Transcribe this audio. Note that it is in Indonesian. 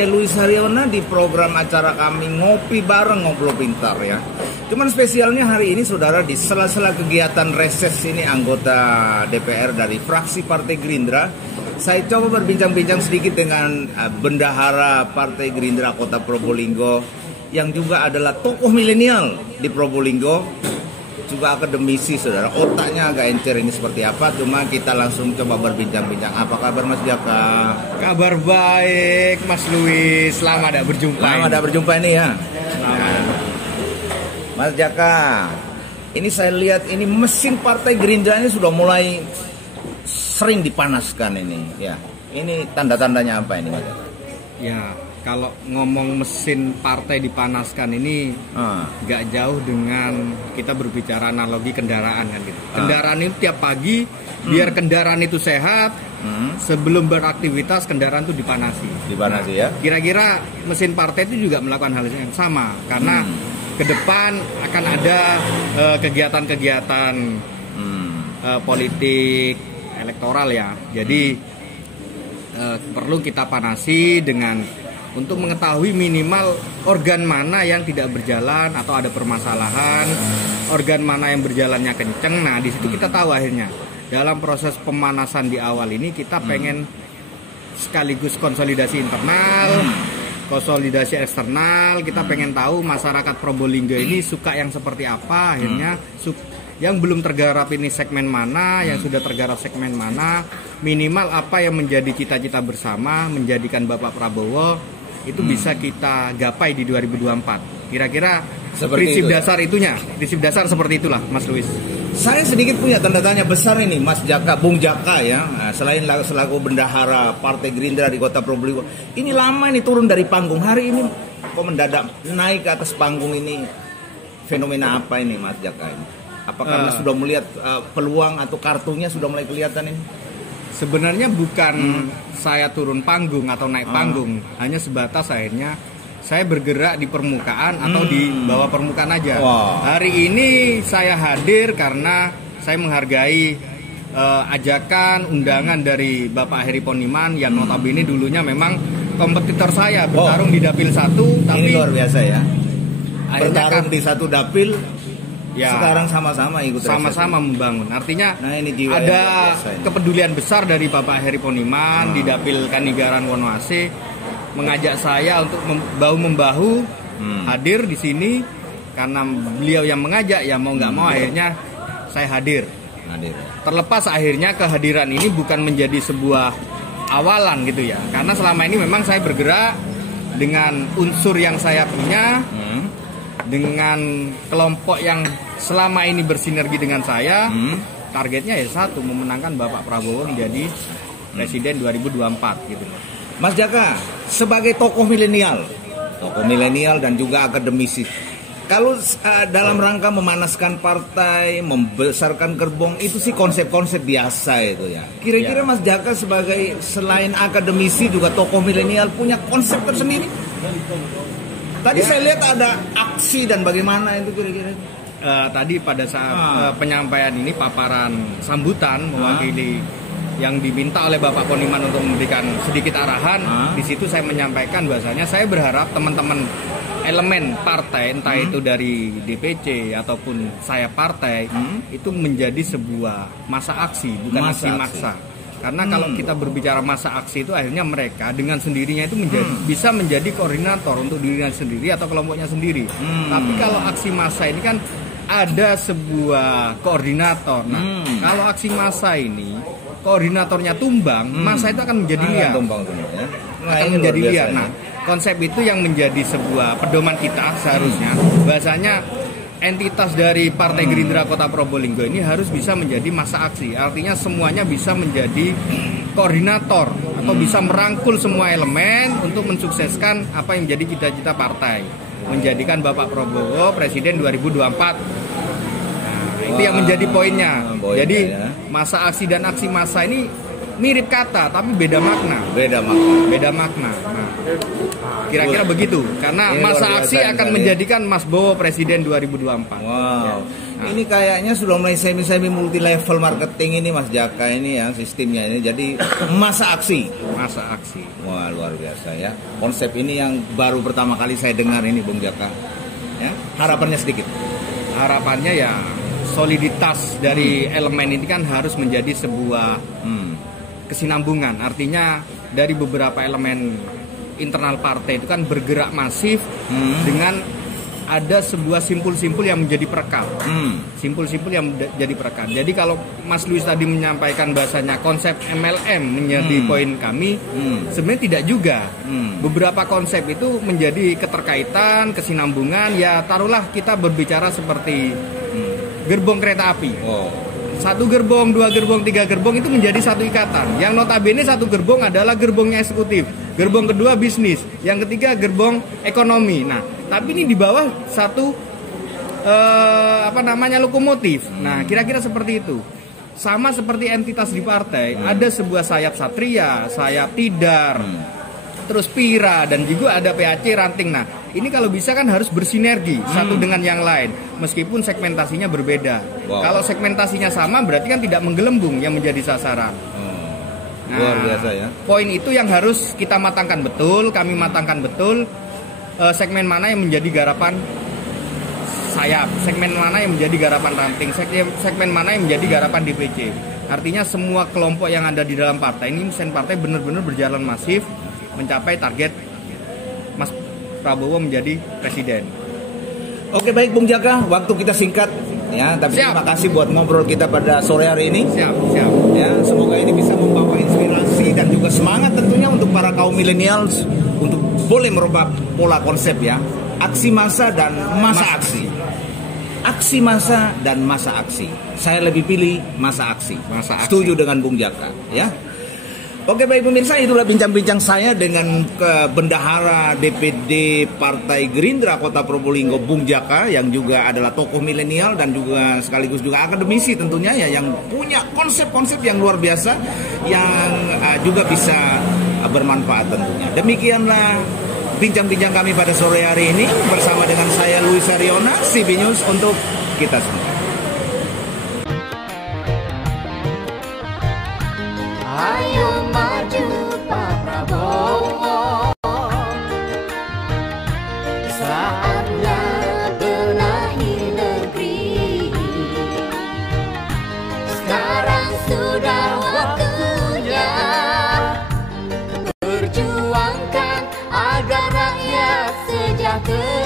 saya Luis Haryono di program acara kami Ngopi Bareng Ngobrol Pintar ya. Cuman spesialnya hari ini saudara, di sela-sela kegiatan reses ini anggota DPR dari fraksi Partai Gerindra, saya coba berbincang-bincang sedikit dengan bendahara Partai Gerindra Kota Probolinggo yang juga adalah tokoh milenial di Probolinggo, juga akademisi saudara. Otaknya agak encer ini seperti apa, cuma kita langsung coba berbincang-bincang. Apa kabar Mas Jaka? Kabar baik Mas Luis, lama ada berjumpa. Ini ya. Nah, Mas Jaka, ini saya lihat ini mesin Partai Gerindra ini sudah mulai sering dipanaskan ini ya. Ini tanda-tandanya apa ini Mas Jaka? Ya, kalau ngomong mesin partai dipanaskan ini nggak jauh dengan kita berbicara analogi kendaraan kan gitu. Kendaraan itu tiap pagi biar kendaraan itu sehat, sebelum beraktivitas kendaraan itu dipanasi. Ya. Kira-kira mesin partai itu juga melakukan hal yang sama karena ke depan akan ada kegiatan-kegiatan politik elektoral ya. Jadi perlu kita panasi dengan untuk mengetahui minimal organ mana yang tidak berjalan atau ada permasalahan, organ mana yang berjalannya kenceng. Nah, di situ kita tahu akhirnya dalam proses pemanasan di awal ini kita pengen sekaligus konsolidasi internal, konsolidasi eksternal. Kita pengen tahu masyarakat Probolinggo ini suka yang seperti apa, akhirnya yang belum tergarap ini segmen mana, yang sudah tergarap segmen mana, minimal apa yang menjadi cita-cita bersama menjadikan Bapak Prabowo itu bisa kita gapai di 2024. Kira-kira prinsip dasar itunya, prinsip dasar seperti itulah Mas Luis. Saya sedikit punya tanda tanya besar ini Mas Jaka, Bung Jaka ya. Nah, selain selaku bendahara Partai Gerindra di Kota Probolinggo, ini lama ini turun dari panggung. Hari ini kok mendadak naik ke atas panggung ini, fenomena apa ini Mas Jaka ini? Apa karena sudah melihat peluang atau kartunya sudah mulai kelihatan ini? Sebenarnya bukan saya turun panggung atau naik panggung, hanya sebatas akhirnya saya bergerak di permukaan atau di bawah permukaan aja. Hari ini saya hadir karena saya menghargai ajakan undangan dari Bapak Heri Poniman yang notabene dulunya memang kompetitor saya bertarung di Dapil 1, tapi ini luar biasa ya. Bertarung di satu dapil. Ya, sekarang sama-sama ikut sama-sama membangun. Artinya ini ada kepedulian besar dari Bapak Heri Poniman di Dapil Kanigaran Wonoase mengajak saya untuk bahu-membahu hadir di sini karena beliau yang mengajak ya mau nggak mau akhirnya saya hadir. Terlepas akhirnya kehadiran ini bukan menjadi sebuah awalan gitu ya. Karena selama ini memang saya bergerak dengan unsur yang saya punya, dengan kelompok yang selama ini bersinergi dengan saya, targetnya ya satu, memenangkan Bapak Prabowo menjadi Presiden 2024 gitu. Mas Jaka, sebagai tokoh milenial dan juga akademisi, kalau dalam rangka memanaskan partai, membesarkan gerbong, itu sih konsep-konsep biasa itu ya. Kira-kira Mas Jaka sebagai selain akademisi juga tokoh milenial punya konsep tersendiri? Tadi saya lihat ada aksi dan bagaimana itu kira-kira? Tadi pada saat penyampaian ini paparan sambutan mewakili yang diminta oleh Bapak Poniman untuk memberikan sedikit arahan. Di situ saya menyampaikan bahwasanya saya berharap teman-teman elemen partai, entah itu dari DPC ataupun saya partai, itu menjadi sebuah masa aksi, bukan aksi maksa. Karena kalau kita berbicara masa aksi itu akhirnya mereka dengan sendirinya itu bisa menjadi koordinator untuk dirinya sendiri atau kelompoknya sendiri. Tapi kalau aksi massa ini kan ada sebuah koordinator. Nah, kalau aksi massa ini koordinatornya tumbang, massa itu akan menjadi liar. Akan menjadi liar. Nah, konsep itu yang menjadi sebuah pedoman kita seharusnya. Bahasanya entitas dari Partai Gerindra Kota Probolinggo ini harus bisa menjadi massa aksi. Artinya semuanya bisa menjadi koordinator atau bisa merangkul semua elemen untuk mensukseskan apa yang menjadi cita-cita partai, menjadikan Bapak Prabowo Presiden 2024. Nah, itu yang menjadi poinnya. Jadi massa aksi dan aksi massa ini mirip kata tapi beda makna. Beda makna. Nah, kira-kira begitu. Karena masa aksi akan menjadikan Mas Bowo presiden 2024. Wow. Ya. Nah, ini kayaknya sudah mulai semi multi level marketing ini Mas Jaka ini ya sistemnya ini. Jadi masa aksi. Wah, luar biasa ya. Konsep ini yang baru pertama kali saya dengar ini Bung Jaka. Ya, harapannya sedikit. Harapannya ya soliditas dari elemen ini kan harus menjadi sebuah kesinambungan. Artinya dari beberapa elemen internal partai itu kan bergerak masif dengan ada sebuah simpul-simpul yang menjadi perekat. Simpul-simpul yang menjadi perekat. Jadi kalau Mas Luis tadi menyampaikan bahasanya konsep MLM menjadi poin kami, sebenarnya tidak juga. Beberapa konsep itu menjadi keterkaitan, kesinambungan. Ya taruhlah kita berbicara seperti gerbong kereta api. Satu gerbong, dua gerbong, tiga gerbong itu menjadi satu ikatan. Yang notabene satu gerbong adalah gerbongnya eksekutif, gerbong kedua bisnis, yang ketiga gerbong ekonomi. Nah, tapi ini di bawah satu lokomotif. Nah, kira-kira seperti itu. Sama seperti entitas di partai, ada sebuah sayap Satria, sayap Tidar, terus Pira, dan juga ada PAC Ranting. Nah, ini kalau bisa kan harus bersinergi satu dengan yang lain, meskipun segmentasinya berbeda. Kalau segmentasinya sama berarti kan tidak menggelembung yang menjadi sasaran. Nah, luar biasa ya. Poin itu yang harus kita matangkan betul, kami matangkan betul. Segmen mana yang menjadi garapan sayap, segmen mana yang menjadi garapan ranting, segmen mana yang menjadi garapan DPC. Artinya semua kelompok yang ada di dalam partai ini, mesin partai benar-benar berjalan masif mencapai target Mas Prabowo menjadi presiden. Oke, baik Bung Jaka, waktu kita singkat ya, tapi terima kasih buat ngobrol kita pada sore hari ini. Siap. Ya, semoga ini bisa membawa inspirasi dan juga semangat tentunya untuk para kaum millennials untuk boleh merubah pola konsep ya. Aksi massa dan masa aksi. Aksi massa dan masa aksi. Saya lebih pilih masa aksi. Setuju dengan Bung Jaka ya. Oke, baik pemirsa, itulah bincang-bincang saya dengan Bendahara DPD Partai Gerindra Kota Probolinggo Bung Jaka, yang juga adalah tokoh milenial dan juga sekaligus juga akademisi tentunya ya, yang punya konsep-konsep yang luar biasa yang juga bisa bermanfaat tentunya. Demikianlah bincang-bincang kami pada sore hari ini bersama dengan saya Luis Ariona, CB News untuk kita semua. Ayo maju Pak Prabowo, saatnya benahi negeri. Sekarang sudah waktunya berjuangkan agar rakyat sejahtera.